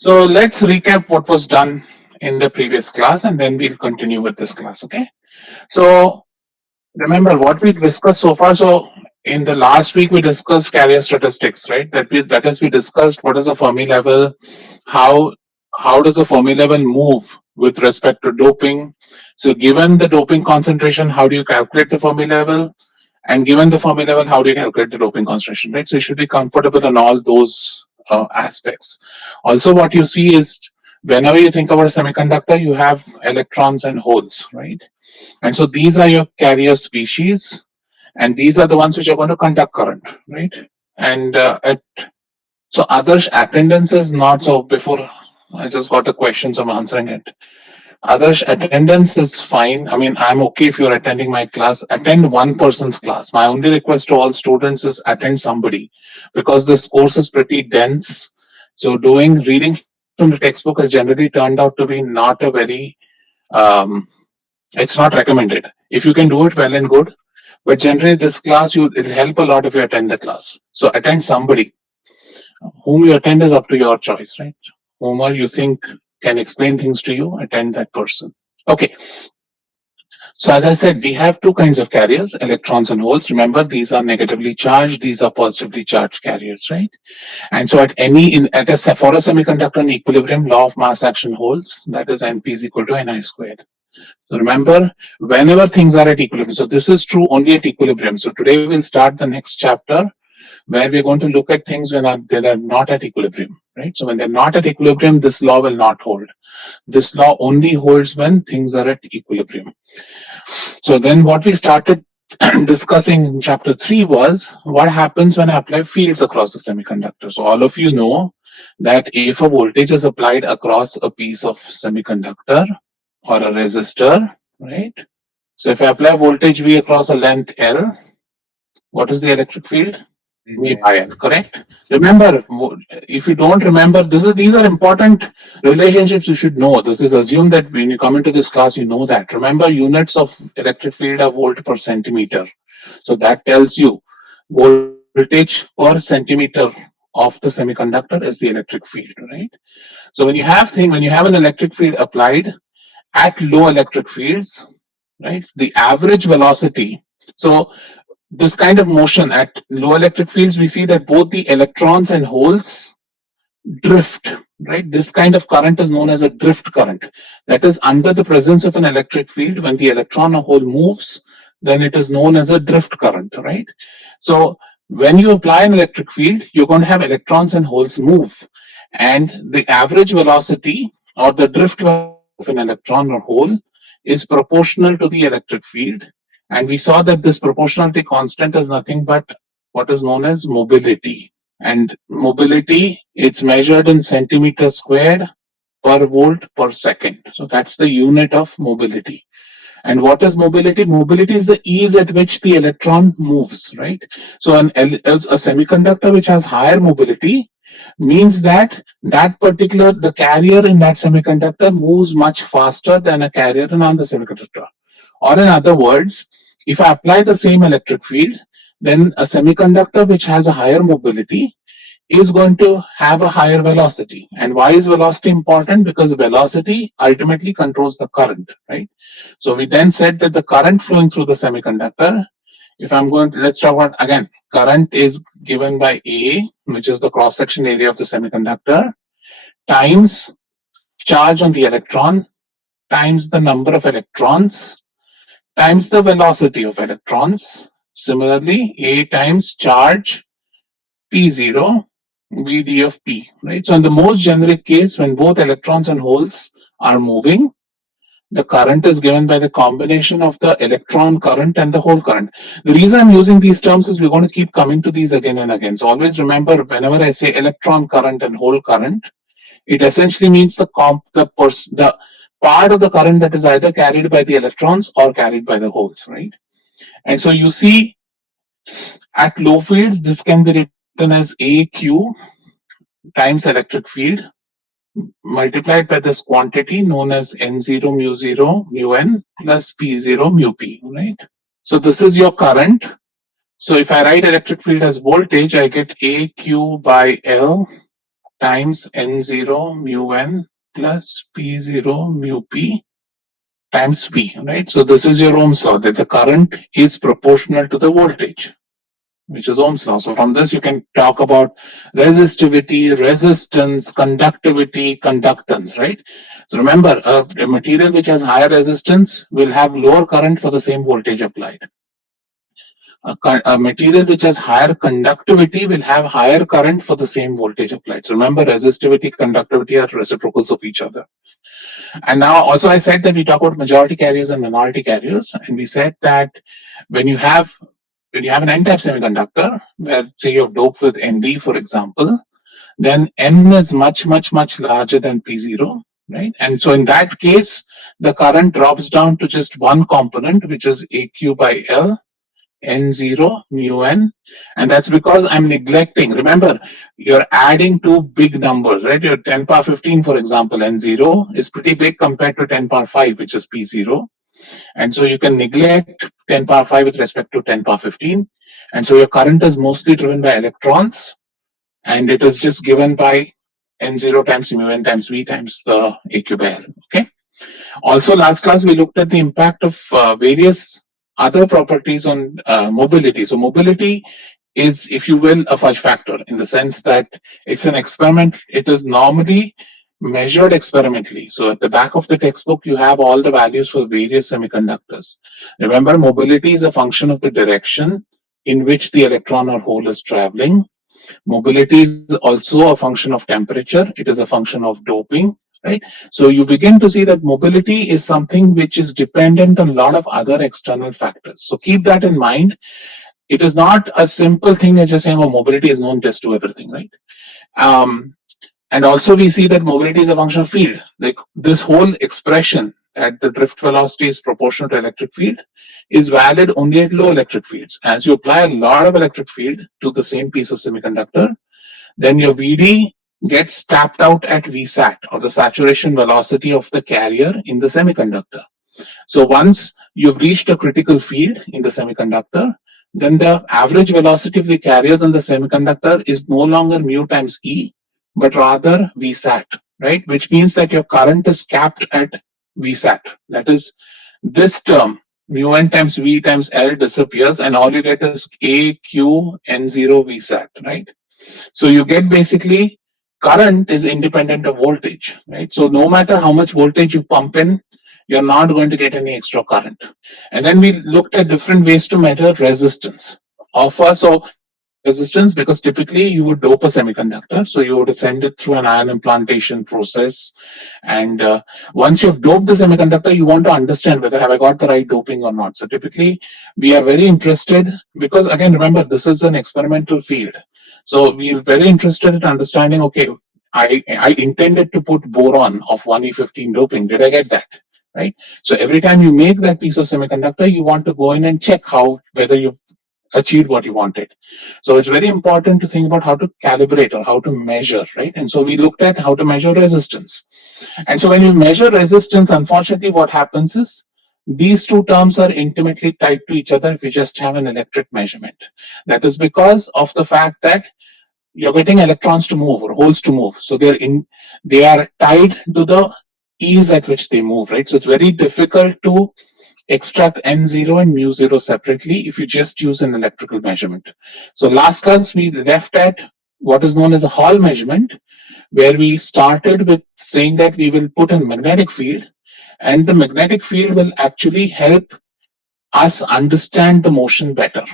So let's recap what was done in the previous class and then we'll continue with this class, okay? So remember what we discussed so far. So in the last week we discussed carrier statistics, right? That is we discussed what is the Fermi level, how how does the Fermi level move with respect to doping. So given the doping concentration, how do you calculate the Fermi level? And given the Fermi level, how do you calculate the doping concentration, right? So you should be comfortable in all those aspects. Also, what you see is whenever you think about a semiconductor, you have electrons and holes, right? And so these are your carrier species, and these are the ones which are going to conduct current, right? And so others attendance is not so. Before I just got a question, so I'm answering it. Others attendance is fine. I mean, I'm okay if you're attending my class. Attend one person's class. My only request to all students is attend somebody, because this course is pretty dense. So doing reading from the textbook has generally turned out to be not a very um, it's not recommended. If you can do it, well and good. But generally, this class it'll help a lot if you attend the class. So attend somebody. Whom you attend is up to your choice, right? Whomever you think can explain things to you, attend that person. Okay. So as I said, we have two kinds of carriers, electrons and holes. Remember, these are negatively charged, these are positively charged carriers, right? And so at any for a semiconductor in equilibrium, law of mass action holds, that is NP is equal to Ni squared. So remember, whenever things are at equilibrium, so this is true only at equilibrium. So today we'll start the next chapter where we're going to look at things when they are not at equilibrium, right? So when they're not at equilibrium, this law will not hold. This law only holds when things are at equilibrium. So then what we started discussing in chapter 3 was what happens when I apply fields across the semiconductor. So all of you know that if a voltage is applied across a piece of semiconductor or a resistor, right? So if I apply voltage V across a length L, what is the electric field? V by L, correct? Remember, if you don't remember, these are important relationships you should know. This is assumed that when you come into this class, you know that. Remember, units of electric field are volt per centimeter. So that tells you voltage per centimeter of the semiconductor is the electric field, right? So when you have an electric field applied at low electric fields, right? The average velocity. So this kind of motion at low electric fields, we see that both the electrons and holes drift, right? This kind of current is known as a drift current. That is under the presence of an electric field, when the electron or hole moves, then it is known as a drift current, right? So when you apply an electric field, you're going to have electrons and holes move. And the average velocity or the drift velocity of an electron or hole is proportional to the electric field. And we saw that this proportionality constant is nothing but what is known as mobility. And mobility, it's measured in centimeter squared per volt per second. So that's the unit of mobility. And what is mobility? Mobility is the ease at which the electron moves, right? So a semiconductor which has higher mobility means that the carrier in that semiconductor moves much faster than a carrier in another semiconductor. Or in other words, if I apply the same electric field, then a semiconductor which has a higher mobility is going to have a higher velocity. And why is velocity important? Because velocity ultimately controls the current, right? So we then said that the current flowing through the semiconductor, if I'm going to, let's talk about again, current is given by A, which is the cross-section area of the semiconductor, times charge on the electron, times the number of electrons, times the velocity of electrons. Similarly, A times charge P0 VD of P, right? So in the most generic case, when both electrons and holes are moving, the current is given by the combination of the electron current and the hole current. The reason I'm using these terms is we're going to keep coming to these again and again. So always remember, whenever I say electron current and hole current, it essentially means the part of the current that is either carried by the electrons or carried by the holes, right? And so you see, at low fields, this can be written as AQ times electric field multiplied by this quantity known as N0 mu0 mu n plus P0 mu p, right? So this is your current. So if I write electric field as voltage, I get AQ by L times N0 mu N plus P0 mu P times V, right? So this is your Ohm's law, that the current is proportional to the voltage, which is Ohm's law. So from this you can talk about resistivity, resistance, conductivity, conductance, right? So remember, a material which has higher resistance will have lower current for the same voltage applied. A material which has higher conductivity will have higher current for the same voltage applied. So remember, resistivity, conductivity are reciprocals of each other. And now also I said that we talk about majority carriers and minority carriers, and we said that when you have an n-type semiconductor, where say you're doped with Nd, for example, then N is much, much, much larger than P0, right? And so in that case, the current drops down to just one component, which is AQ by L, N0 mu N, and that's because I'm neglecting. Remember, you're adding two big numbers, right? Your 10 power 15, for example, N0 is pretty big compared to 10 power 5, which is P0. And so you can neglect 10 power 5 with respect to 10 power 15. And so your current is mostly driven by electrons, and it is just given by N0 times mu N times V times the AQ by L, okay? Also, last class we looked at the impact of various other properties on mobility. So mobility is, if you will, a fudge factor in the sense that it's an experiment. It is normally measured experimentally. So at the back of the textbook, you have all the values for various semiconductors. Remember, mobility is a function of the direction in which the electron or hole is traveling. Mobility is also a function of temperature. It is a function of doping, right? So you begin to see that mobility is something which is dependent on a lot of other external factors. So keep that in mind. It is not a simple thing as just saying, oh, mobility is known just to everything, right? And also we see that mobility is a function of field. Like this whole expression that the drift velocity is proportional to electric field is valid only at low electric fields. As you apply a lot of electric field to the same piece of semiconductor, then your VD gets tapped out at VSAT, or the saturation velocity of the carrier in the semiconductor. So once you've reached a critical field in the semiconductor, then the average velocity of the carriers in the semiconductor is no longer mu times E, but rather VSAT, right? Which means that your current is capped at VSAT. That is, this term, mu N times V times L disappears, and all you get is A, Q, N0 VSAT, right? So you get basically current is independent of voltage, right? So no matter how much voltage you pump in, you're not going to get any extra current. And then we looked at different ways to measure resistance. So resistance, because typically you would dope a semiconductor, so you would send it through an ion implantation process, and once you've doped the semiconductor, you want to understand whether have I got the right doping or not. So typically we are very interested, because again, remember, this is an experimental field, so we are very interested in understanding, okay, I intended to put boron of 1E15 doping, did I get that, right? So every time you make that piece of semiconductor, you want to go in and check whether you've achieved what you wanted. So it's very important to think about how to calibrate or how to measure, right? And so we looked at how to measure resistance. And so when you measure resistance, unfortunately, what happens is these two terms are intimately tied to each other if you just have an electric measurement. That is because of the fact that you're getting electrons to move or holes to move. So they are tied to the ease at which they move, right? So it's very difficult to extract N0 and mu0 separately if you just use an electrical measurement. So last class we left at what is known as a Hall measurement, where we started with saying that we will put a magnetic field, and the magnetic field will actually help us understand the motion better.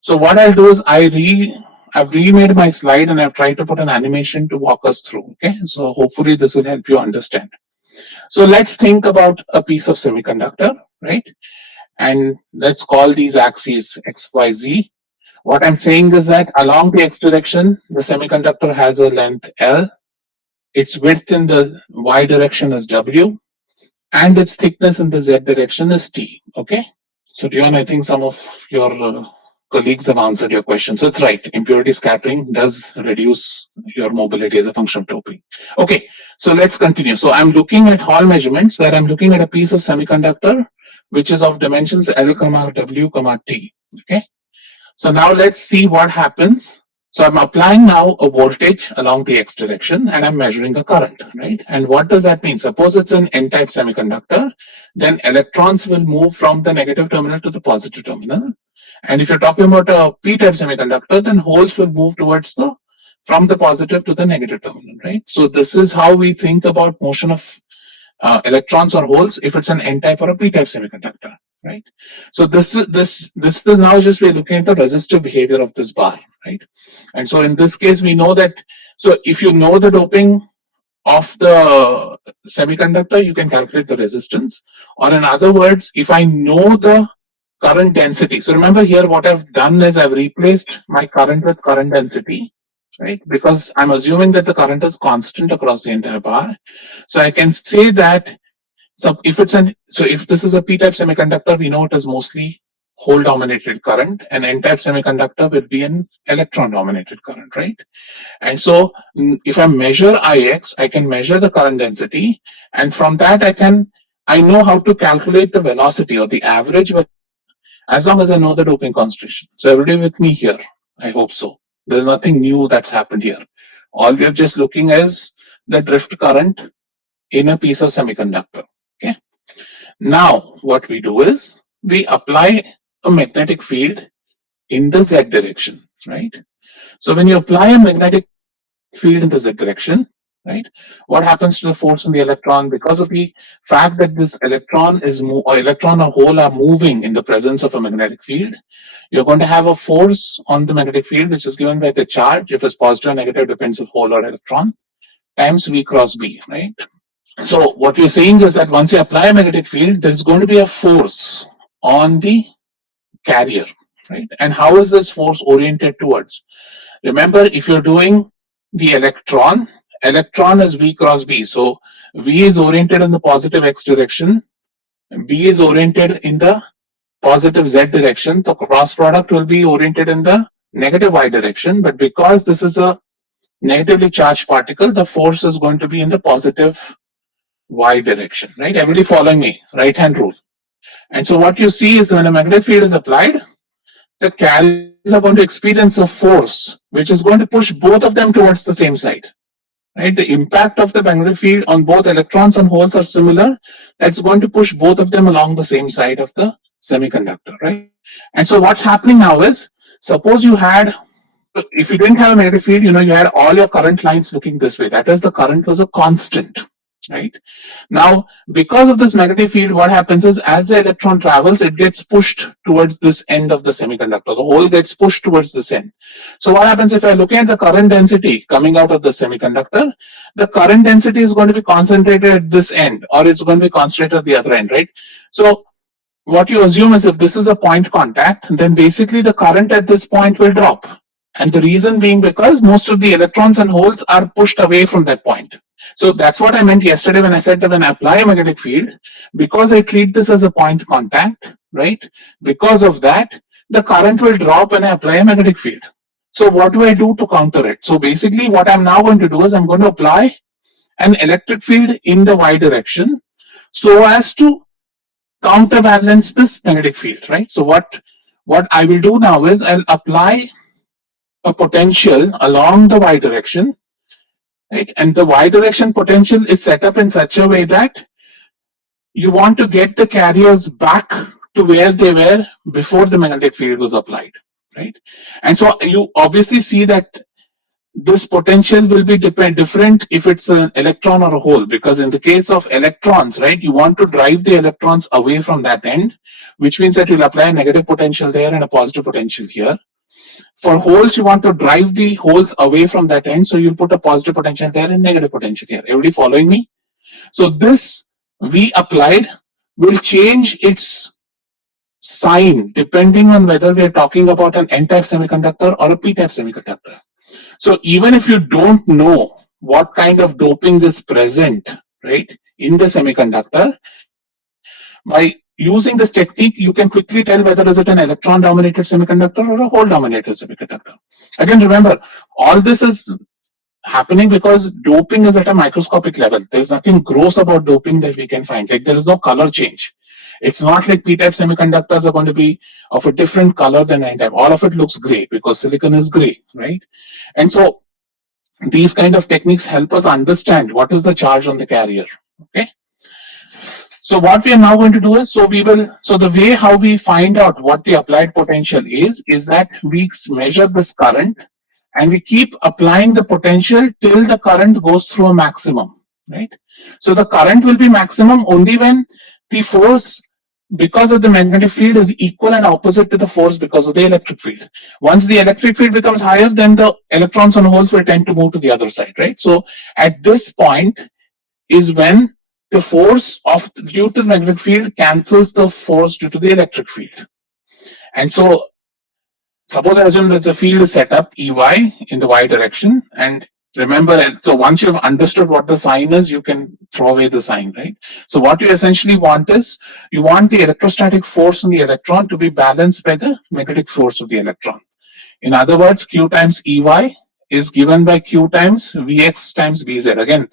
So what I'll do is I've remade my slide and I've tried to put an animation to walk us through. Okay, so hopefully this will help you understand. So let's think about a piece of semiconductor, right? And let's call these axes X, Y, Z. What I'm saying is that along the X direction, the semiconductor has a length L, its width in the Y direction is W, and its thickness in the Z direction is T, okay? So Dion, I think some of your colleagues have answered your question. So it's right, impurity scattering does reduce your mobility as a function of doping. Okay, so let's continue. So I'm looking at Hall measurements where I'm looking at a piece of semiconductor which is of dimensions L, W, T, okay? So now let's see what happens. So I'm applying now a voltage along the x direction and I'm measuring the current, right? And what does that mean? Suppose it's an n-type semiconductor, then electrons will move from the negative terminal to the positive terminal. And if you're talking about a p-type semiconductor, then holes will move towards from the positive to the negative terminal, right? So this is how we think about motion of electrons or holes if it's an n-type or a p-type semiconductor, right? So this is now just we're looking at the resistive behavior of this bar, right? And so in this case we know that, so if you know the doping of the semiconductor, you can calculate the resistance. Or in other words, if I know the current density, so remember here what I've done is I've replaced my current with current density, right? Because I'm assuming that the current is constant across the entire bar. So I can say that, so if this is a p-type semiconductor, we know it is mostly hole dominated current, and n-type semiconductor will be an electron dominated current, right? And so if I measure Ix, I can measure the current density, and from that I know how to calculate the velocity or the average, as long as I know the doping concentration. So everybody with me here? I hope so. There's nothing new that's happened here. All we are just looking is the drift current in a piece of semiconductor. Okay. Now what we do is we apply a magnetic field in the z direction, right? So when you apply a magnetic field in the z direction, right, what happens to the force on the electron? Because of the fact that this electron or hole are moving in the presence of a magnetic field, you're going to have a force on the magnetic field which is given by the charge, if it's positive or negative, depends on hole or electron, times v cross b, right? So what we're saying is that once you apply a magnetic field, there's going to be a force on the carrier, right? And how is this force oriented towards? Remember, if you're doing the electron is v cross b. So v is oriented in the positive x direction, b is oriented in the positive z direction. The cross product will be oriented in the negative y direction, but because this is a negatively charged particle, the force is going to be in the positive y direction, right? Everybody following me? Right hand rule. And so what you see is when a magnetic field is applied, the carriers are going to experience a force which is going to push both of them towards the same side, right? The impact of the magnetic field on both electrons and holes are similar. That's going to push both of them along the same side of the semiconductor, right? And so what's happening now is, suppose if you didn't have a magnetic field, you had all your current lines looking this way. That is, the current was a constant, right? Now, because of this magnetic field, what happens is as the electron travels, it gets pushed towards this end of the semiconductor. The hole gets pushed towards this end. So what happens if I look at the current density coming out of the semiconductor, the current density is going to be concentrated at this end, or it's going to be concentrated at the other end, right? So what you assume is if this is a point contact, then basically the current at this point will drop. And the reason being because most of the electrons and holes are pushed away from that point. So that's what I meant yesterday when I said that when I apply a magnetic field, because I treat this as a point contact, right? Because of that, the current will drop when I apply a magnetic field. So what do I do to counter it? So basically what I'm now going to do is I'm going to apply an electric field in the y direction so as to counterbalance this magnetic field, right? So what I will do now is I'll apply a potential along the y direction, right? And the y direction potential is set up in such a way that you want to get the carriers back to where they were before the magnetic field was applied, right? And so you obviously see that this potential will be different if it's an electron or a hole, because in the case of electrons, right, you want to drive the electrons away from that end, which means that you'll apply a negative potential there and a positive potential here. For holes, you want to drive the holes away from that end, so you'll put a positive potential there and negative potential here. Everybody following me? So this V applied will change its sign depending on whether we are talking about an n-type semiconductor or a p-type semiconductor. So even if you don't know what kind of doping is present, right, in the semiconductor, by using this technique, you can quickly tell whether is it an electron-dominated semiconductor or a hole-dominated semiconductor. Again, remember, all this is happening because doping is at a microscopic level. There's nothing gross about doping that we can find. Like there is no color change. It's not like p-type semiconductors are going to be of a different color than n-type. All of it looks gray because silicon is gray, right? And so these kind of techniques help us understand what is the charge on the carrier. Okay. So what we are now going to do is, so the way how we find out what the applied potential is that we measure this current and we keep applying the potential till the current goes through a maximum, right? So the current will be maximum only when the force because of the magnetic field is equal and opposite to the force because of the electric field. Once the electric field becomes higher, then the electrons and holes will tend to move to the other side, right? So at this point is when the force of due to the magnetic field cancels the force due to the electric field. And so suppose I assume that the field is set up Ey in the y direction, and remember, so once you've understood what the sign is, you can throw away the sign, right? So what you essentially want is, you want the electrostatic force on the electron to be balanced by the magnetic force of the electron. In other words, Q times Ey is given by Q times Vx times Vz. Again,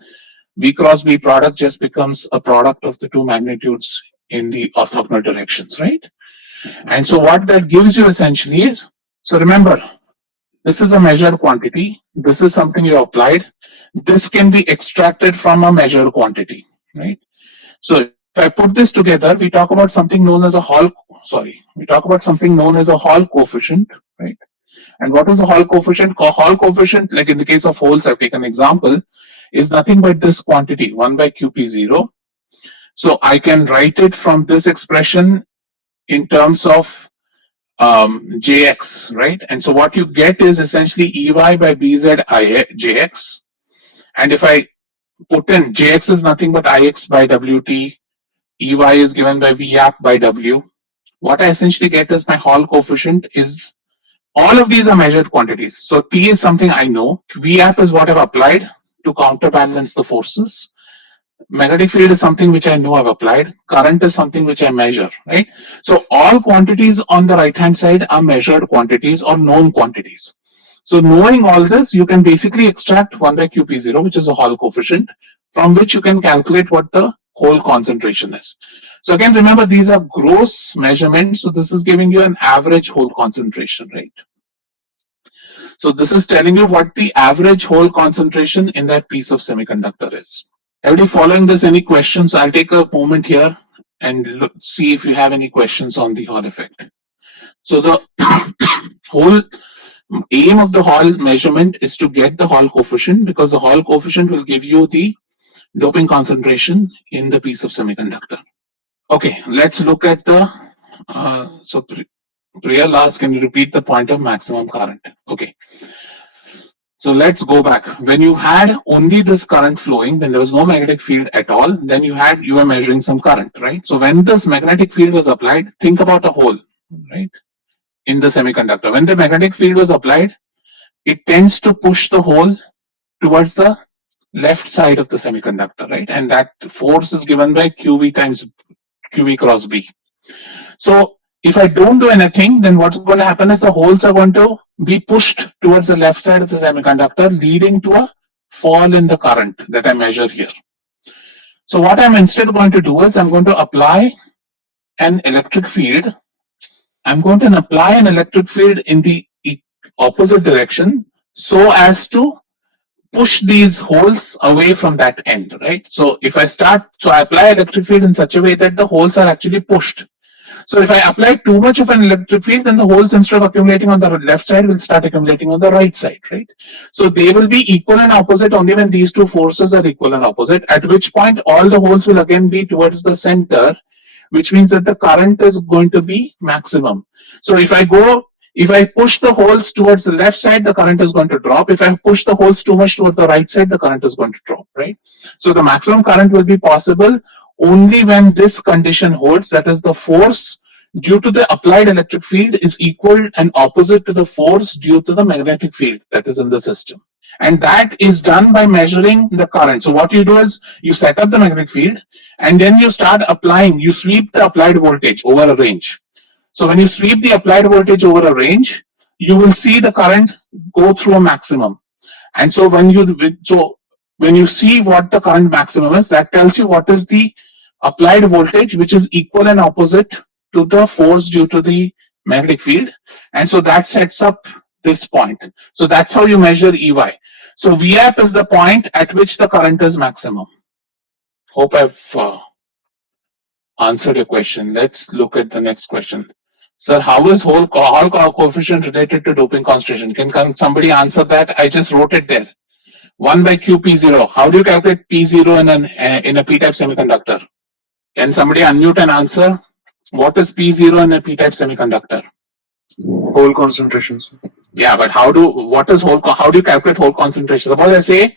V cross B product just becomes a product of the two magnitudes in the orthogonal directions, right? And so what that gives you essentially is, so remember, this is a measured quantity. This is something you applied. This can be extracted from a measured quantity, right? So if I put this together, we talk about something known as a Hall coefficient, right? And what is the Hall coefficient? Hall coefficient, like in the case of holes, I've taken an example, is nothing but this quantity, 1 by QP0. So I can write it from this expression in terms of Jx, right? And so what you get is essentially Ey by Bz Jx. And if I put in Jx is nothing but Ix by Wt, Ey is given by Vap by W. What I essentially get is my Hall coefficient is, all of these are measured quantities. So T is something I know. Vap is what I've applied to counterbalance the forces. Magnetic field is something which I know I've applied. Current is something which I measure, right? So all quantities on the right hand side are measured quantities or known quantities. So knowing all this, you can basically extract 1 by QP0, which is a Hall coefficient, from which you can calculate what the hole concentration is. So again, remember, these are gross measurements. So this is giving you an average hole concentration, right? So this is telling you what the average hole concentration in that piece of semiconductor is. Everybody following this, any questions? I'll take a moment here and see if you have any questions on the Hall effect. So the whole aim of the Hall measurement is to get the Hall coefficient, because the Hall coefficient will give you the doping concentration in the piece of semiconductor. Okay, let's look at the, so Priya last, can you repeat the point of maximum current? Okay. So let's go back. When you had only this current flowing, when there was no magnetic field at all, then you were measuring some current, right? So when this magnetic field was applied, think about a hole, right, in the semiconductor. When the magnetic field was applied, it tends to push the hole towards the left side of the semiconductor, right? And that force is given by QV times QV cross B. So if I don't do anything, then what's going to happen is the holes are going to be pushed towards the left side of the semiconductor, leading to a fall in the current that I measure here. So what I'm instead going to do is I'm going to apply an electric field. I'm going to apply an electric field in the opposite direction so as to push these holes away from that end, right? So if I apply electric field in such a way that the holes are actually pushed. So if I apply too much of an electric field, then the holes, instead of accumulating on the left side, will start accumulating on the right side, right? So they will be equal and opposite only when these two forces are equal and opposite, at which point all the holes will again be towards the center, which means that the current is going to be maximum. So if I push the holes towards the left side, the current is going to drop. If I push the holes too much toward the right side, the current is going to drop, right? So the maximum current will be possible only when this condition holds, that is, the force due to the applied electric field is equal and opposite to the force due to the magnetic field that is in the system. And that is done by measuring the current. So what you do is you set up the magnetic field and then you start applying, you sweep the applied voltage over a range. So when you sweep the applied voltage over a range, you will see the current go through a maximum. And so when you see what the current maximum is, that tells you what is the applied voltage which is equal and opposite to the force due to the magnetic field, and so that sets up this point. So that's how you measure EY. So Vap is the point at which the current is maximum. Hope I've answered your question. Let's look at the next question. Sir, how is Hall coefficient related to doping concentration? Can somebody answer that? I just wrote it there. 1 by Q P0. How do you calculate P0 in a P-type semiconductor? Can somebody unmute and answer? What is P0 in a P-type semiconductor? Hole concentrations. Yeah, but how do you calculate hole concentration? Suppose I say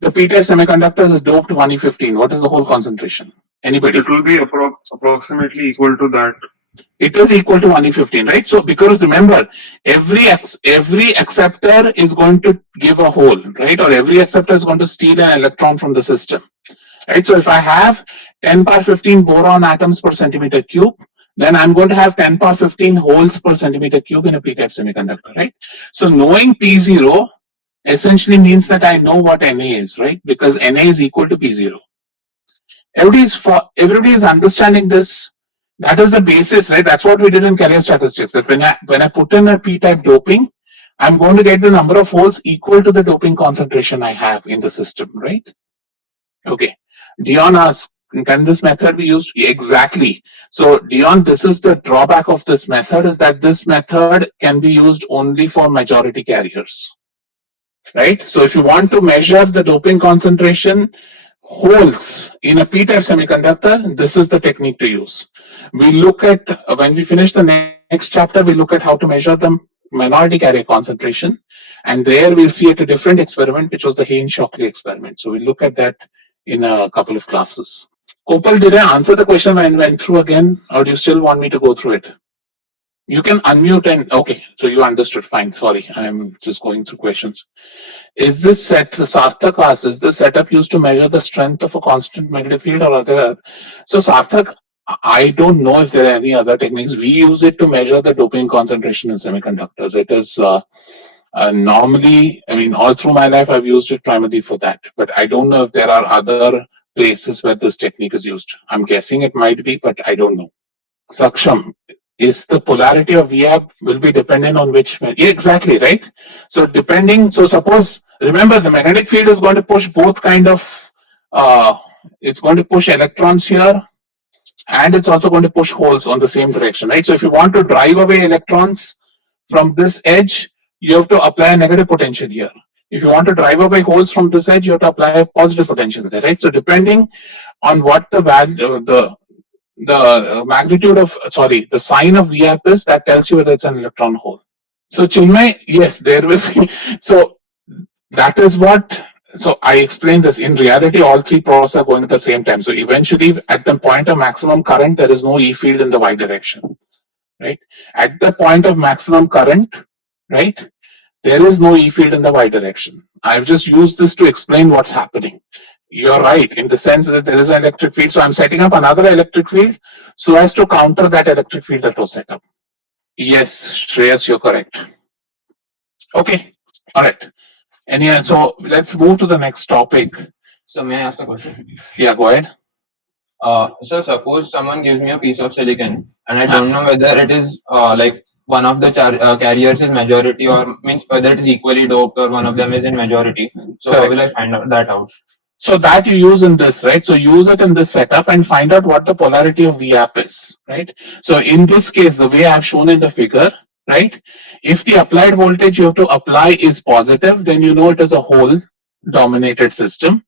the P-type semiconductor is doped 1E15. What is the hole concentration? Anybody? It will be approximately equal to that. It is equal to 1E15, right? So because remember, every acceptor is going to give a hole, right? Or every acceptor is going to steal an electron from the system, right? So if I have 10 power 15 boron atoms per centimeter cube, then I'm going to have 10 power 15 holes per centimeter cube in a P-type semiconductor, right? So knowing P0 essentially means that I know what Na is, right? Because Na is equal to P0. Everybody is understanding this. That is the basis, right? That's what we did in carrier statistics. That when I put in a P-type doping, I'm going to get the number of holes equal to the doping concentration I have in the system, right? Okay. Dion asks, can this method be used? Exactly. So Dion, this is the drawback of this method, is that this method can be used only for majority carriers, right? So if you want to measure the doping concentration holes in a P-type semiconductor, this is the technique to use. We look at, when we finish the next chapter, we look at how to measure the minority carrier concentration, and there we'll see at a different experiment, which was the Haynes-Shockley experiment. So we'll look at that in a couple of classes. Kopal, did I answer the question when I went through again, or do you still want me to go through it? You can unmute and, okay, so you understood, fine, sorry, I'm just going through questions. Is this Sarthak asks, is this setup used to measure the strength of a constant magnetic field or other? So Sarthak, I don't know if there are any other techniques. We use it to measure the doping concentration in semiconductors. It is normally, I mean, all through my life, I've used it primarily for that. But I don't know if there are other places where this technique is used. I'm guessing it might be, but I don't know. Saksham, is the polarity of Vab will be dependent on which? Exactly, right? So depending, so suppose, remember the magnetic field is going to push both kind of, it's going to push electrons here, and it's also going to push holes on the same direction, right? So if you want to drive away electrons from this edge, you have to apply a negative potential here. If you want to drive away holes from this edge, you have to apply a positive potential there, right? So depending on what the value, the magnitude of, sorry, the sign of Vap is, that tells you whether it's an electron hole. So Chinmay, yes, there will be, so that is what, so I explained this. In reality, all three processes are going at the same time. So eventually, at the point of maximum current, there is no E field in the Y direction, right? At the point of maximum current, right, there is no E field in the Y direction. I've just used this to explain what's happening. You're right in the sense that there is an electric field. So I'm setting up another electric field so as to counter that electric field that was set up. Yes, Shreyas, you're correct. Okay, all right. And so let's move to the next topic. So may I ask a question? Yeah, go ahead. So suppose someone gives me a piece of silicon and I don't know whether it is like one of the carriers is majority or means whether it is equally doped or one of them is in majority. So Correct. how will I find that out? So that you use in this, right? So use it in this setup and find out what the polarity of Vap is, right? So in this case, the way I've shown in the figure, right? If the applied voltage you have to apply is positive, then you know it is a hole dominated system.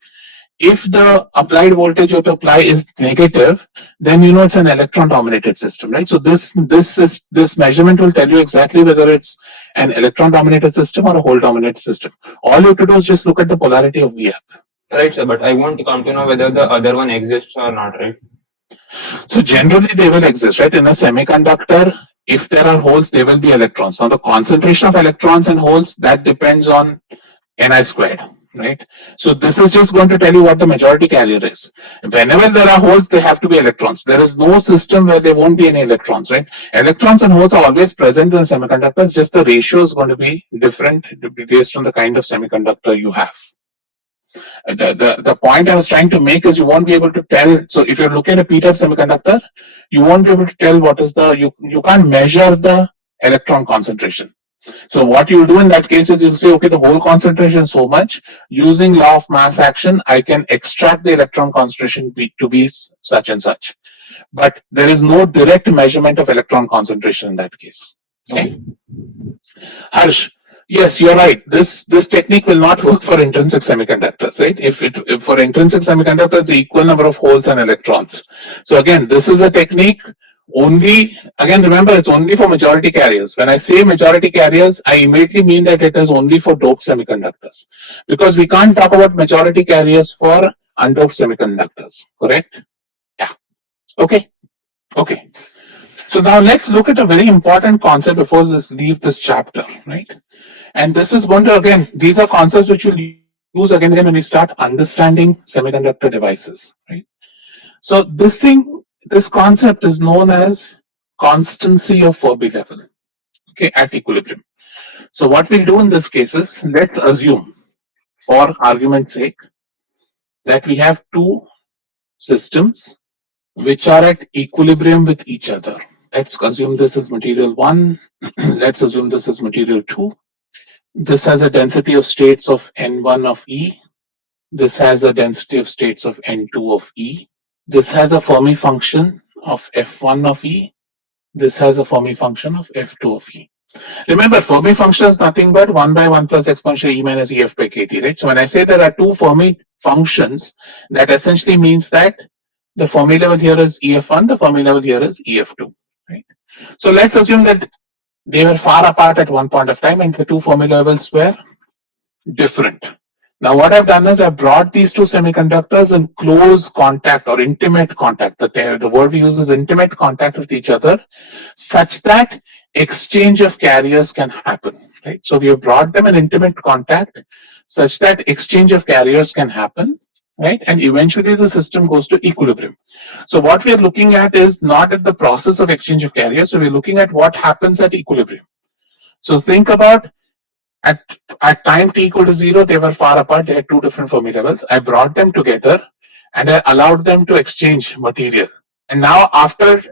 If the applied voltage you have to apply is negative, then you know it's an electron dominated system, right? So this measurement will tell you exactly whether it's an electron dominated system or a hole dominated system. All you have to do is just look at the polarity of Vap. Right, sir, but I want to come to know whether the other one exists or not, right? So generally they will exist, right? In a semiconductor, if there are holes, there will be electrons. Now the concentration of electrons and holes, that depends on Ni squared, right? So this is just going to tell you what the majority carrier is. Whenever there are holes, they have to be electrons. There is no system where there won't be any electrons, right? Electrons and holes are always present in semiconductors, just the ratio is going to be different based on the kind of semiconductor you have. the point I was trying to make is you won't be able to tell. So if you're looking at a p-type semiconductor, you won't be able to tell what is the you can't measure the electron concentration. So what you'll do in that case is you'll say, okay, the whole concentration is so much. Using law of mass action, I can extract the electron concentration to be such and such. But there is no direct measurement of electron concentration in that case. Okay. Harsh, yes, you're right. This technique will not work for intrinsic semiconductors, right? If for intrinsic semiconductors, the equal number of holes and electrons. So again, this is a technique only, again, remember, it's only for majority carriers. When I say majority carriers, I immediately mean that it is only for doped semiconductors, because we can't talk about majority carriers for undoped semiconductors, correct? Yeah. Okay. Okay. So now let's look at a very important concept before let's leave this chapter, right? And this is going to, again, these are concepts which we'll use again and again when we start understanding semiconductor devices, right? So this concept is known as constancy of Fermi level, okay, at equilibrium. So what we'll do in this case is, let's assume, for argument's sake, that we have two systems which are at equilibrium with each other. Let's assume this is material 1. Let's assume this is material 2. This has a density of states of N1 of E. This has a density of states of N2 of E. This has a Fermi function of F1 of E. This has a Fermi function of F2 of E. Remember, Fermi function is nothing but 1 by 1 plus exponential E minus EF by KT, right? So when I say there are two Fermi functions, that essentially means that the Fermi level here is EF1, the Fermi level here is EF2, right? So let's assume that they were far apart at one point of time and the two Fermi levels were different. Now what I've done is I've brought these two semiconductors in close contact or intimate contact. The word we use is intimate contact with each other, such that exchange of carriers can happen, right? So we have brought them in intimate contact such that exchange of carriers can happen, right? And eventually the system goes to equilibrium. So what we are looking at is not at the process of exchange of carriers. So we're looking at what happens at equilibrium. So think about at time t equal to 0, they were far apart. They had two different Fermi levels. I brought them together and I allowed them to exchange material. And now after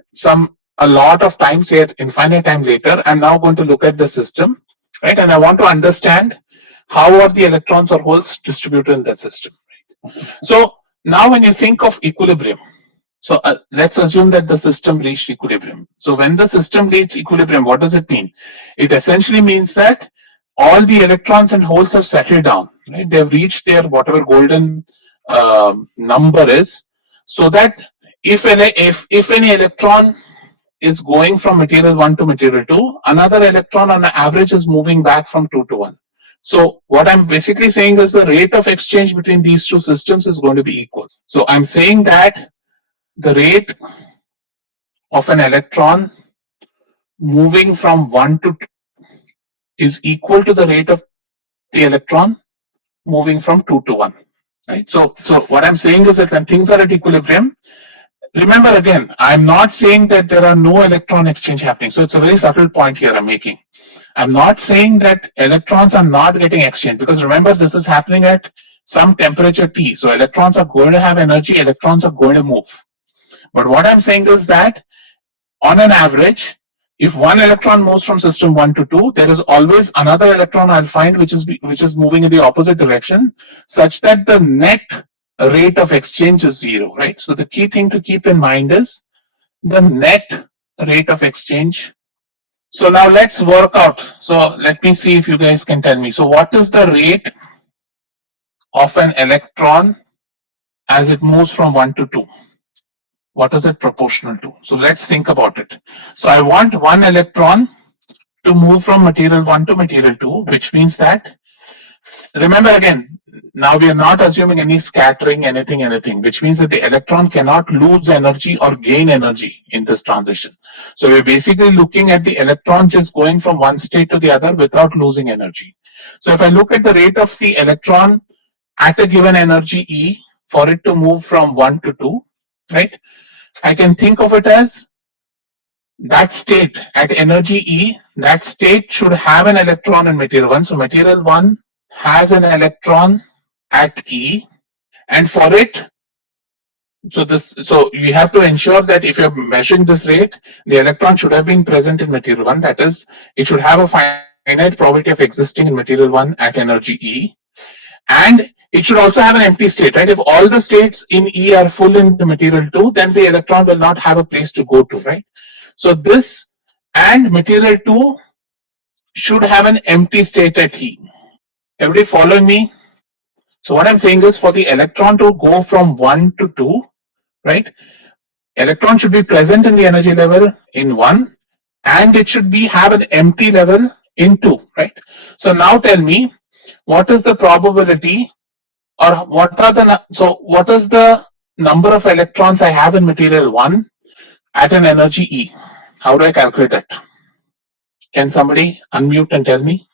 a lot of time, say infinite time later, I'm now going to look at the system, right? And I want to understand how are the electrons or holes distributed in that system. So now when you think of equilibrium, so let's assume that the system reached equilibrium. So when the system reaches equilibrium, what does it mean? It essentially means that all the electrons and holes have settled down, right? They've reached their whatever golden number is, so that if any electron is going from material 1 to material 2, another electron on average is moving back from 2 to 1. So what I'm basically saying is the rate of exchange between these two systems is going to be equal. So I'm saying that the rate of an electron moving from 1 to 2 is equal to the rate of the electron moving from 2 to 1. Right? So what I'm saying is that when things are at equilibrium, remember again, I'm not saying that there are no electron exchange happening. So it's a very subtle point here I'm making. I'm not saying that electrons are not getting exchanged, because remember, this is happening at some temperature T. So electrons are going to have energy, electrons are going to move. But what I'm saying is that on an average, if one electron moves from system 1 to 2, there is always another electron I'll find which is moving in the opposite direction, such that the net rate of exchange is 0, right? So the key thing to keep in mind is the net rate of exchange. So now let's work out. So let me see if you guys can tell me. So what is the rate of an electron as it moves from 1 to 2? What is it proportional to? So let's think about it. So I want one electron to move from material 1 to material 2, which means that, remember again, now we are not assuming any scattering, anything, which means that the electron cannot lose energy or gain energy in this transition. So we're basically looking at the electron just going from one state to the other without losing energy. So if I look at the rate of the electron at a given energy E for it to move from 1 to 2, right? I can think of it as that state at energy E, that state should have an electron in material 1. So material 1 has an electron at E, And for it, so you have to ensure that if you're measuring this rate, the electron should have been present in material 1. That is, it should have a finite probability of existing in material 1 at energy E. And it should also have an empty state, right? If all the states in E are full in the material 2, then the electron will not have a place to go to, right? So this and material 2 should have an empty state at E. Everybody following me? So what I'm saying is, for the electron to go from 1 to 2, right? Electron should be present in the energy level in 1, and it should be have an empty level in 2, right? So now tell me, what is the probability, or what is the number of electrons I have in material 1 at an energy E? How do I calculate it? Can somebody unmute and tell me?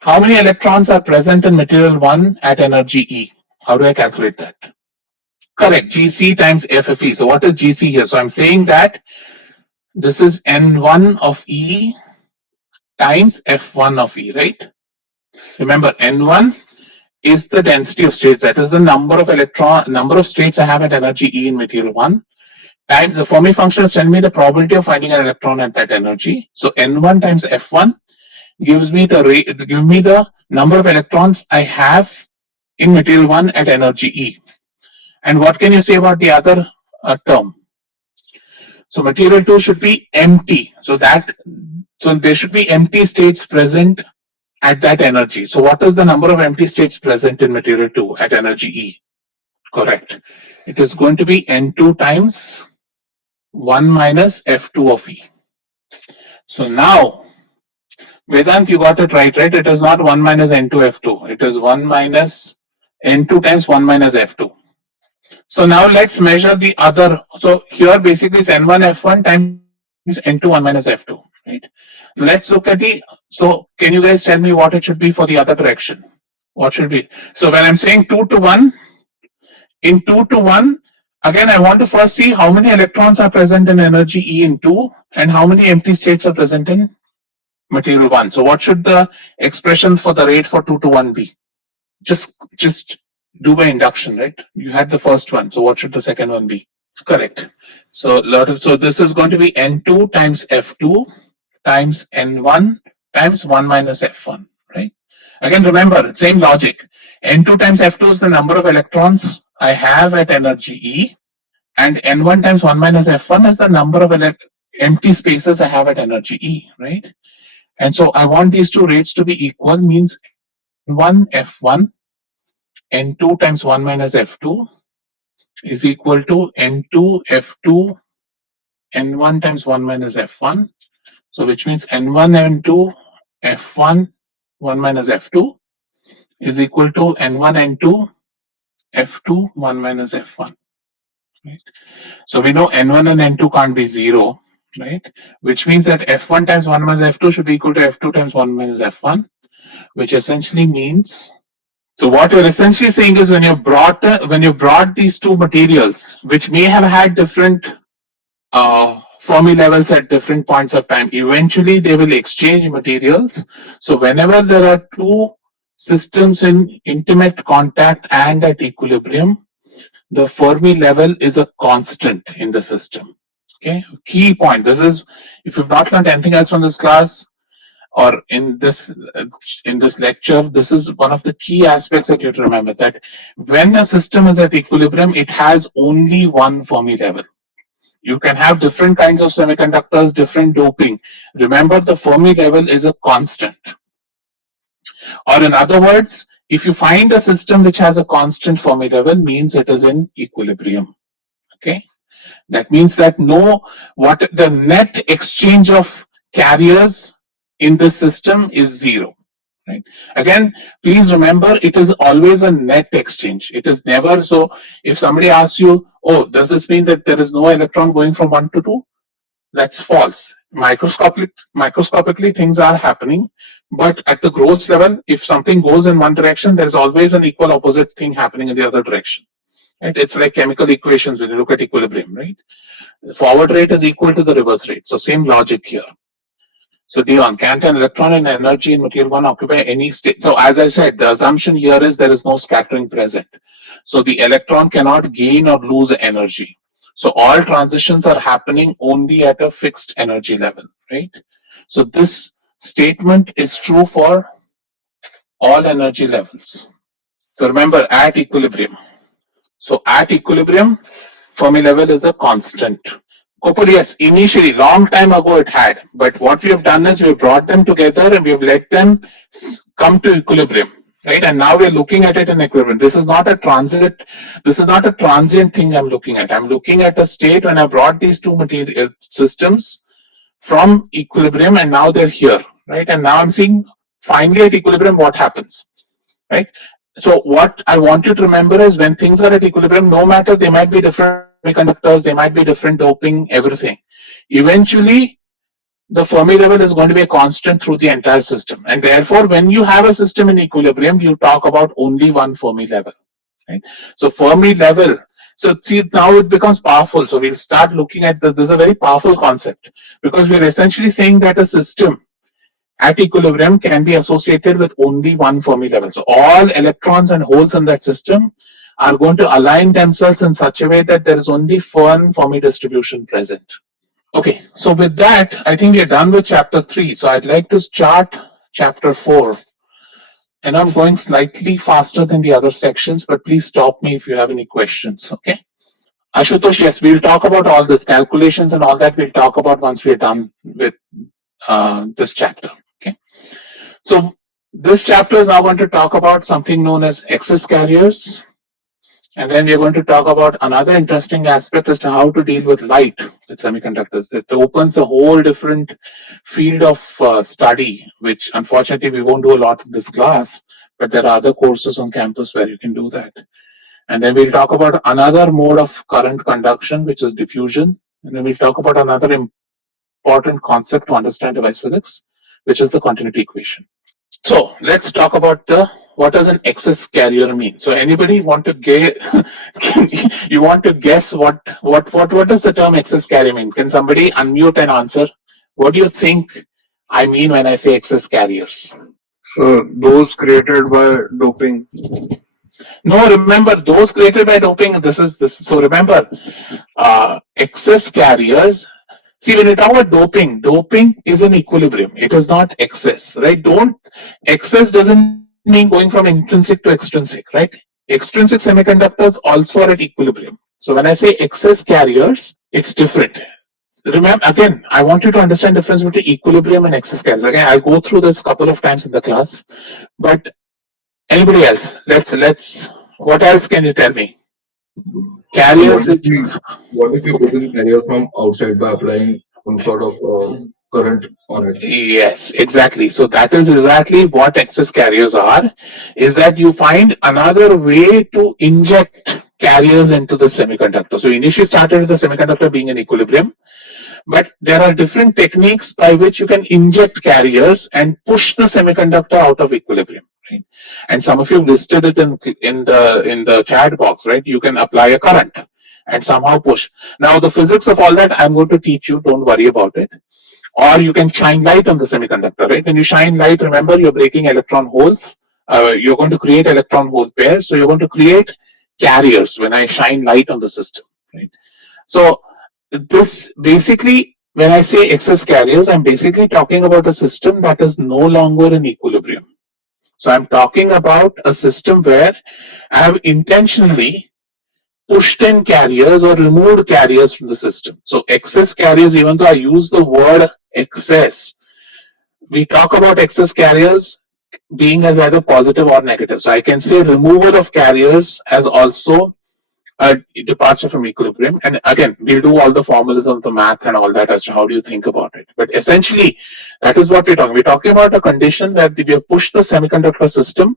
How many electrons are present in material 1 at energy E? How do I calculate that? Correct, GC times FFE. So what is GC here? So I'm saying that this is N1 of E times F1 of E, right? Remember, N1 is the density of states. That is the number of states I have at energy E in material 1. Times the Fermi function is telling me the probability of finding an electron at that energy. So N1 times F1 gives me the number of electrons I have in material 1 at energy E. And what can you say about the other term? So material 2 should be empty. So there should be empty states present at that energy. So what is the number of empty states present in material 2 at energy E? Correct. It is going to be N2 times 1 minus F2 of E. So now, Vedant, you got it right? It is not 1 minus N2 F2. It is 1 minus N2 times 1 minus F2. So now let's measure the other. So here basically it's N1 F1 times N2 1 minus F2, right? Let's look at so can you guys tell me what it should be for the other direction? What should be? So when I'm saying 2 to 1, in 2 to 1, again I want to first see how many electrons are present in energy E in 2 and how many empty states are present in material 1. So what should the expression for the rate for 2 to 1 be? Just do by induction, right? You had the first one. So what should the second one be? Correct. So this is going to be N2 times F2 times N1 times 1 minus F1, right? Again, remember, same logic. N2 times F2 is the number of electrons I have at energy E, and N1 times 1 minus F1 is the number of empty spaces I have at energy E, right? And so I want these two rates to be equal, means N1 F1, N2 times 1 minus F2 is equal to N2 F2, N1 times 1 minus F1. So which means N1 N2 F1 1 minus F2 is equal to N1 N2 F2 1 minus F1. Right? So we know N1 and N2 can't be 0, right? Which means that F1 times 1 minus F2 should be equal to F2 times 1 minus F1, which essentially means, so what you're essentially saying is when you brought these two materials, which may have had different Fermi levels at different points of time, eventually they will exchange materials. So whenever there are two systems in intimate contact and at equilibrium, the Fermi level is a constant in the system. Okay, key point. This is, if you've not learned anything else from this class or in this lecture, this is one of the key aspects that you have to remember, that when a system is at equilibrium, it has only one Fermi level. You can have different kinds of semiconductors, different doping. Remember, the Fermi level is a constant. Or in other words, if you find a system which has a constant Fermi level, means it is in equilibrium. Okay, that means that what the net exchange of carriers in this system is 0. Right? Again, please remember, it is always a net exchange. It is never so. If somebody asks you, oh, does this mean that there is no electron going from 1 to 2? That's false. Microscopically, things are happening, but at the gross level, if something goes in one direction, there is always an equal opposite thing happening in the other direction. Right? It's like chemical equations when you look at equilibrium, right? The forward rate is equal to the reverse rate. So same logic here. So Dion, can an electron and energy in material 1 occupy any state? So as I said, the assumption here is there is no scattering present. So the electron cannot gain or lose energy. So all transitions are happening only at a fixed energy level, right? So this statement is true for all energy levels. So remember, at equilibrium. So at equilibrium, Fermi level is a constant. Copper, yes, initially, long time ago it had, but what we have done is we brought them together and we have let them come to equilibrium, right? And now we're looking at it in equilibrium. This is not a transient thing I'm looking at. I'm looking at a state when I brought these two material systems from equilibrium and now they're here, right? And now I'm seeing finally at equilibrium what happens, right? So what I want you to remember is when things are at equilibrium, no matter they might be different semiconductors, they might be different doping, everything. Eventually, the Fermi level is going to be a constant through the entire system. And therefore, when you have a system in equilibrium, you talk about only one Fermi level. Right? So Fermi level. So see, now it becomes powerful. So we'll start looking at this. This is a very powerful concept because we're essentially saying that a system at equilibrium can be associated with only one Fermi level. So all electrons and holes in that system are going to align themselves in such a way that there is only one Fermi distribution present. Okay, so with that, I think we are done with chapter 3. So I'd like to start chapter 4. And I'm going slightly faster than the other sections, but please stop me if you have any questions, okay? Ashutosh, yes, we'll talk about all this calculations and all that we'll talk about once we're done with this chapter, okay? So this chapter is now going to talk about something known as excess carriers. And then we're going to talk about another interesting aspect as to how to deal with light with semiconductors. It opens a whole different field of study, which unfortunately we won't do a lot in this class, but there are other courses on campus where you can do that. And then we'll talk about another mode of current conduction, which is diffusion. And then we'll talk about another important concept to understand device physics, which is the continuity equation. So let's talk about what does an excess carrier mean. So anybody want to guess? You want to guess what does the term excess carrier mean? Can somebody unmute and answer? What do you think I mean when I say excess carriers? So those created by doping. No, remember those created by doping. This is. So remember, excess carriers. See, when you talk about doping is an equilibrium. It is not excess, right? Excess doesn't mean going from intrinsic to extrinsic, right? Extrinsic semiconductors also are at equilibrium. So when I say excess carriers, it's different. Remember, again, I want you to understand the difference between equilibrium and excess carriers. Again, I'll go through this a couple of times in the class, but anybody else? Let's. What else can you tell me? Carriers. So what if you put in carrier from outside by applying some sort of current on it? Yes, exactly. So that is exactly what excess carriers are, is that you find another way to inject carriers into the semiconductor. So initially started with the semiconductor being in equilibrium, but there are different techniques by which you can inject carriers and push the semiconductor out of equilibrium. Right? And some of you listed it in the chat box, right? You can apply a current and somehow push. Now the physics of all that I'm going to teach you. Don't worry about it. Or you can shine light on the semiconductor, right? When you shine light, remember you're breaking electron holes. You're going to create electron hole pairs. So you're going to create carriers when I shine light on the system, right? So this basically, when I say excess carriers, I'm basically talking about a system that is no longer in equilibrium. So I'm talking about a system where I have intentionally pushed in carriers or removed carriers from the system. So excess carriers, even though I use the word excess, we talk about excess carriers being as either positive or negative. So I can say removal of carriers as also a departure from equilibrium. And again, we'll do all the formalism, the math and all that as to how do you think about it. But essentially, that is what we're talking. We're talking about a condition that we have pushed the semiconductor system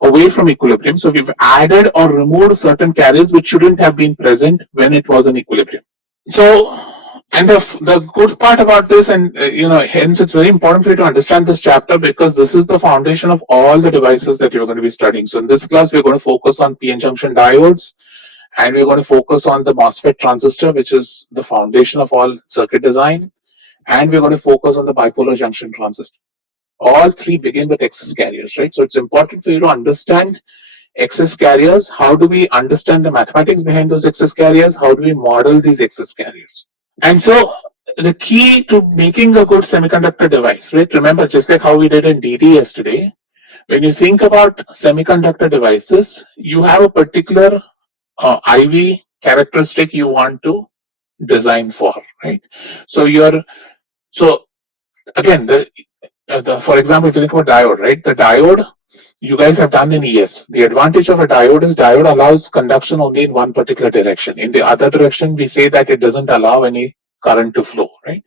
away from equilibrium. So we've added or removed certain carriers which shouldn't have been present when it was in equilibrium. So, and the good part about this, and hence it's very important for you to understand this chapter because this is the foundation of all the devices that you're going to be studying. So in this class, we're going to focus on PN junction diodes, and we're going to focus on the MOSFET transistor, which is the foundation of all circuit design, and we're going to focus on the bipolar junction transistor. All three begin with excess carriers, right? So it's important for you to understand excess carriers, how do we understand the mathematics behind those excess carriers, how do we model these excess carriers. And so the key to making a good semiconductor device, right? Remember, just like how we did in DD yesterday, when you think about semiconductor devices, you have a particular IV characteristic you want to design for, right? So again, for example, if you think about diode, right? The diode you guys have done in ES. The advantage of a diode is diode allows conduction only in one particular direction. In the other direction, we say that it doesn't allow any current to flow, right?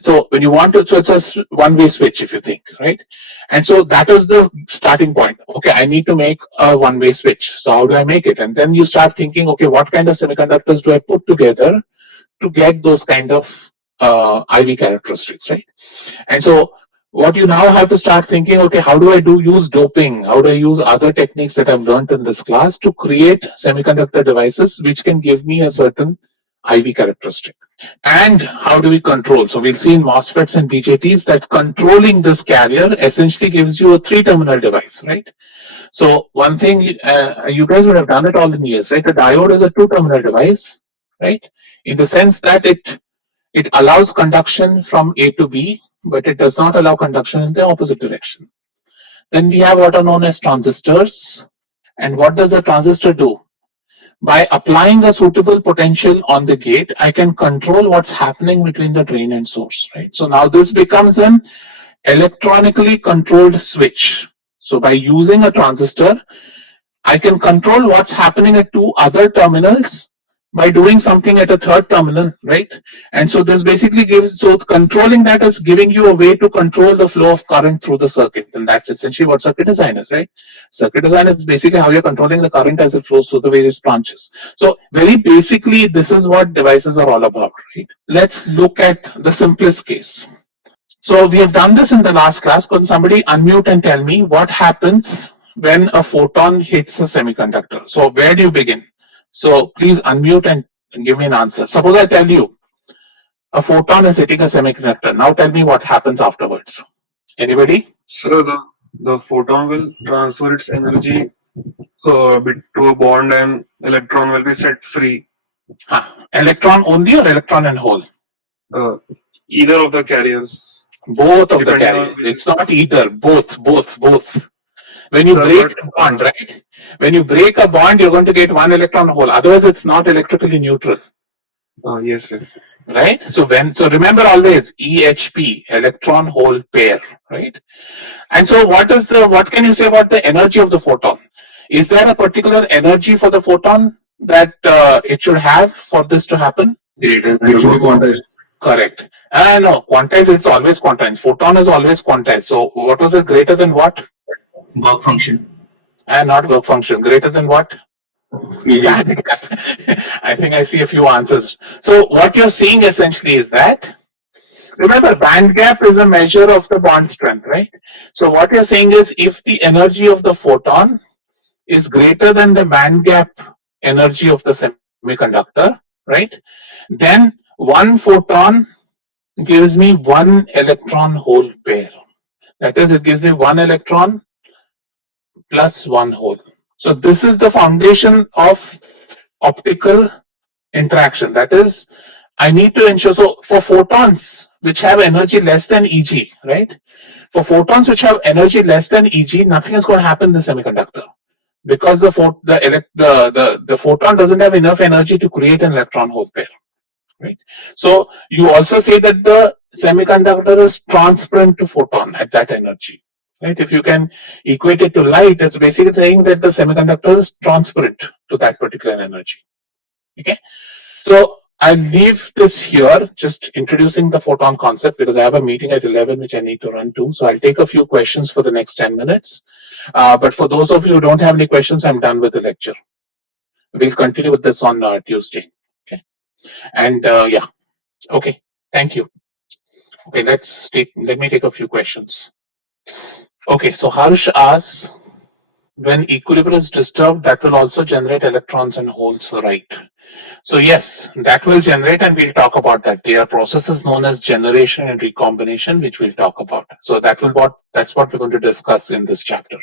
So when you want to, so it's a one-way switch, if you think, right? And so that is the starting point. Okay, I need to make a one-way switch. So how do I make it? And then you start thinking, okay, what kind of semiconductors do I put together to get those kind of IV characteristics, right? And so what you now have to start thinking, okay, how do I use doping? How do I use other techniques that I've learned in this class to create semiconductor devices which can give me a certain IV characteristic? And how do we control? So we'll see in MOSFETs and BJTs that controlling this carrier essentially gives you a 3-terminal device, right? So one thing, you guys would have done it all in years, right? A diode is a 2-terminal device, right? In the sense that it allows conduction from A to B, but it does not allow conduction in the opposite direction. Then we have what are known as transistors. And what does a transistor do? By applying a suitable potential on the gate, I can control what's happening between the drain and source, right? So now this becomes an electronically controlled switch. So by using a transistor, I can control what's happening at 2 other terminals by doing something at a 3rd terminal, right? And so this basically gives, so controlling that is giving you a way to control the flow of current through the circuit. And that's essentially what circuit design is, right? Circuit design is basically how you're controlling the current as it flows through the various branches. So very basically, this is what devices are all about, right? Let's look at the simplest case. So we have done this in the last class. Could somebody unmute and tell me what happens when a photon hits a semiconductor? So where do you begin? So please unmute and give me an answer. Suppose I tell you a photon is hitting a semiconductor. Now tell me what happens afterwards. Anybody? So the photon will transfer its energy to a bond, and electron will be set free. Electron only or electron and hole? Either of the carriers. Both of the carriers. It's not either. Both. When you break a bond, right? When you break a bond, you're going to get one electron hole. Otherwise, it's not electrically neutral. Yes. Right? So remember always EHP, electron hole pair, right? And so what can you say about the energy of the photon? Is there a particular energy for the photon that it should have for this to happen? It should be quantized. Correct. No, quantized, it's always quantized. Photon is always quantized. So what was it, greater than what? Work function. And not work function. Greater than what? Yeah. I think I see a few answers. So what you're seeing essentially is that, remember, band gap is a measure of the bond strength, right? So what you're saying is if the energy of the photon is greater than the band gap energy of the semiconductor, right? Then one photon gives me one electron hole pair. That is, it gives me one electron plus one hole. So this is the foundation of optical interaction. That is, I need to ensure, so for photons which have energy less than Eg, right? For photons which have energy less than Eg, nothing is going to happen in the semiconductor because the photon doesn't have enough energy to create an electron hole pair, right? So you also say that the semiconductor is transparent to photon at that energy, right? If you can equate it to light, it's basically saying that the semiconductor is transparent to that particular energy. Okay, so I'll leave this here, just introducing the photon concept because I have a meeting at 11 which I need to run to. So I'll take a few questions for the next 10 minutes. But for those of you who don't have any questions, I'm done with the lecture. We'll continue with this on Tuesday. Okay, and yeah, okay, thank you. Okay, let me take a few questions. Okay, so Harsh asks, when equilibrium is disturbed, that will also generate electrons and holes, right? So yes, that will generate, and we'll talk about that. There are processes known as generation and recombination, which we'll talk about. So that's what we're going to discuss in this chapter.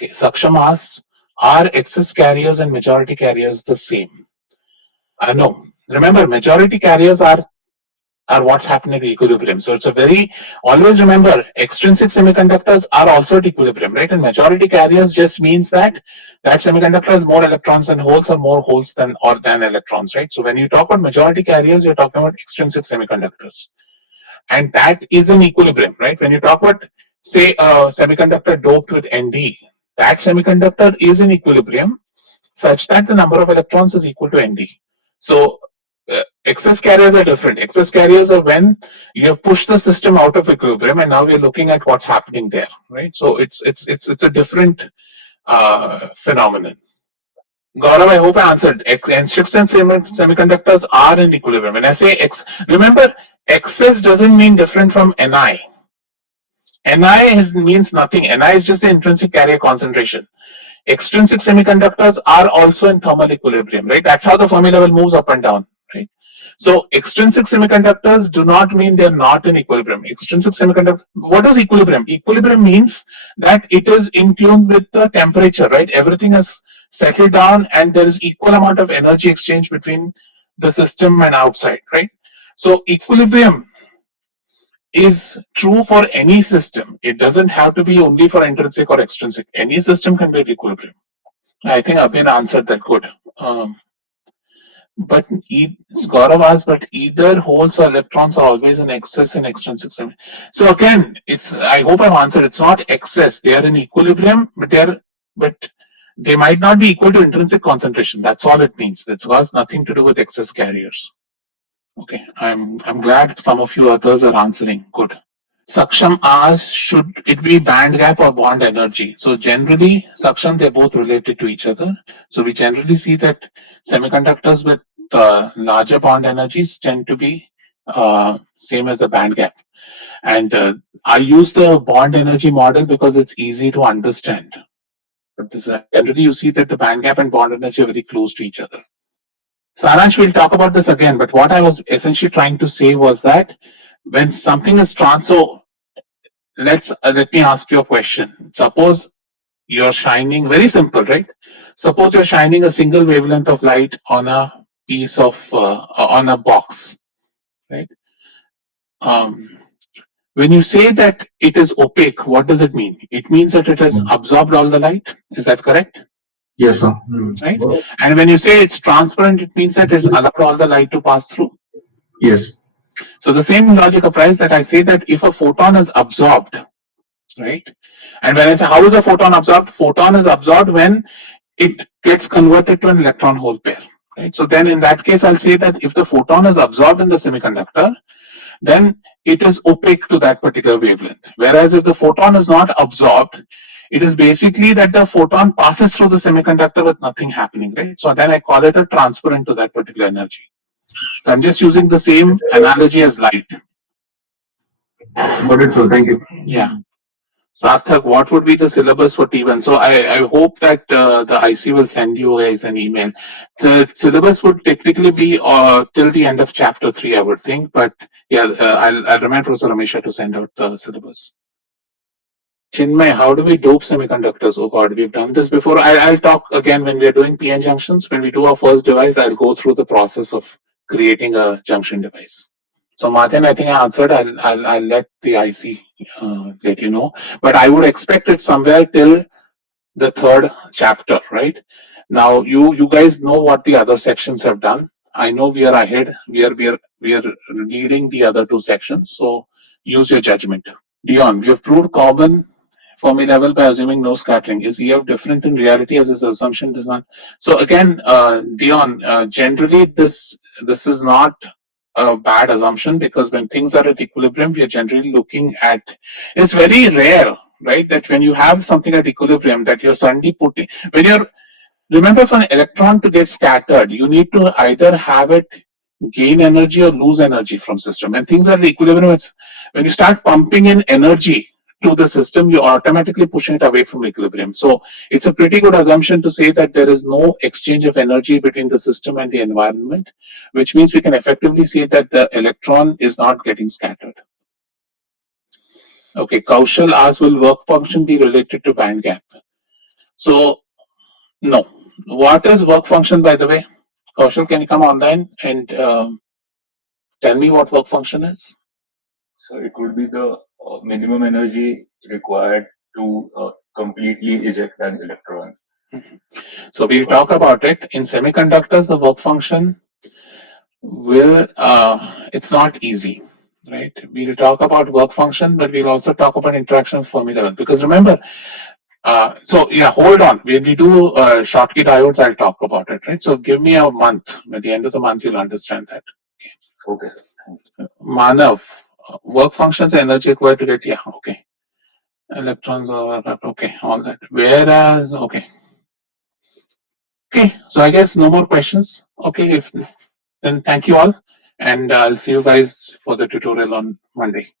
Okay, Saksham asks, are excess carriers and majority carriers the same? No. Remember, majority carriers are what's happening at equilibrium. So it's a very, always remember, extrinsic semiconductors are also at equilibrium, right? And majority carriers just means that semiconductor has more electrons than holes or more holes than electrons, right? So when you talk about majority carriers, you're talking about extrinsic semiconductors. And that is in equilibrium, right? When you talk about, say, a semiconductor doped with Nd, that semiconductor is in equilibrium such that the number of electrons is equal to Nd. So excess carriers are different. Excess carriers are when you have pushed the system out of equilibrium, and now we're looking at what's happening there, right? So it's a different phenomenon. Gaurav, I hope I answered. Extrinsic semiconductors are in equilibrium. When I say X, remember, excess doesn't mean different from Ni. Ni means nothing. Ni is just the intrinsic carrier concentration. Extrinsic semiconductors are also in thermal equilibrium, right? That's how the Fermi level moves up and down, right? So extrinsic semiconductors do not mean they're not in equilibrium. Extrinsic semiconductor, what is equilibrium? Equilibrium means that it is in tune with the temperature, right? Everything has settled down and there is equal amount of energy exchange between the system and outside, right? So equilibrium is true for any system. It doesn't have to be only for intrinsic or extrinsic. Any system can be at equilibrium. I think Abhin answered that good. But Gaurav asked, but either holes or electrons are always in excess in extrinsic semi. So again, it's, I hope I've answered. It's not excess. They are in equilibrium, but they might not be equal to intrinsic concentration. That's all it means. That's got nothing to do with excess carriers. Okay, I'm glad some of you others are answering. Good. Saksham asks, should it be band gap or bond energy? So generally, Saksham, they're both related to each other. So we generally see that semiconductors with larger bond energies tend to be same as the band gap. And I use the bond energy model because it's easy to understand. But this, generally, you see that the band gap and bond energy are very close to each other. Saransh, we'll talk about this again, but what I was essentially trying to say was that when something is so let me ask you a question. Suppose you're shining, very simple, right? Suppose you're shining a single wavelength of light on a piece of on a box, right? When you say that it is opaque, what does it mean? It means that it has absorbed all the light. Is that correct? Yes, sir. Right. And when you say it's transparent, it means that it's allowed all the light to pass through. Yes. So the same logic applies that I say that if a photon is absorbed, right? And when I say how is a photon absorbed? Photon is absorbed when it gets converted to an electron hole pair, right? So then in that case, I'll say that if the photon is absorbed in the semiconductor, then it is opaque to that particular wavelength. Whereas if the photon is not absorbed, it is basically that the photon passes through the semiconductor with nothing happening, right? So then I call it a transparent to that particular energy. So I'm just using the same analogy as light. Got it, sir. Thank you. Yeah. Sarthak, what would be the syllabus for T1? So I hope that the IC will send you guys an email. The syllabus would technically be till the end of chapter 3, I would think. But yeah, I'll remind Professor Ramesha to send out the syllabus. Chinmay, how do we dope semiconductors? Oh God, we've done this before. I'll talk again when we're doing PN junctions. When we do our first device, I'll go through the process of creating a junction device. So Martin, I think I answered. I'll let the IC let you know. But I would expect it somewhere till the third chapter, right? Now you guys know what the other sections have done. I know we are ahead. We are leading the other two sections. So use your judgment. Dion, we have proved common Fermi level by assuming no scattering. Is EF different in reality as his assumption does not? So again, Dion, generally this is not a bad assumption because when things are at equilibrium, we are generally looking at. It's very rare, right, that when you have something at equilibrium, that you're suddenly putting when you're. Remember, for an electron to get scattered, you need to either have it gain energy or lose energy from system. When things are at equilibrium, it's when you start pumping in energy to the system, you automatically push it away from equilibrium. So it's a pretty good assumption to say that there is no exchange of energy between the system and the environment, which means we can effectively say that the electron is not getting scattered. Okay, Kaushal asks, will work function be related to band gap? So No. What is work function, by the way? Kaushal, can you come online and tell me what work function is? So it would be the minimum energy required to completely eject an electron. So we'll talk about it. In semiconductors, the work function will, it's not easy, right? We'll talk about work function, but we'll also talk about interaction of Fermi level. Because remember, so yeah, hold on. When we do Schottky diodes, I'll talk about it, right? So give me a month. At the end of the month, you'll understand that. Okay, sir. Thank you. Manav, work functions, energy required to get, yeah, okay. Electrons overlap, okay, all that. Whereas, okay. Okay, so I guess no more questions. Okay, if then thank you all, and I'll see you guys for the tutorial on Monday.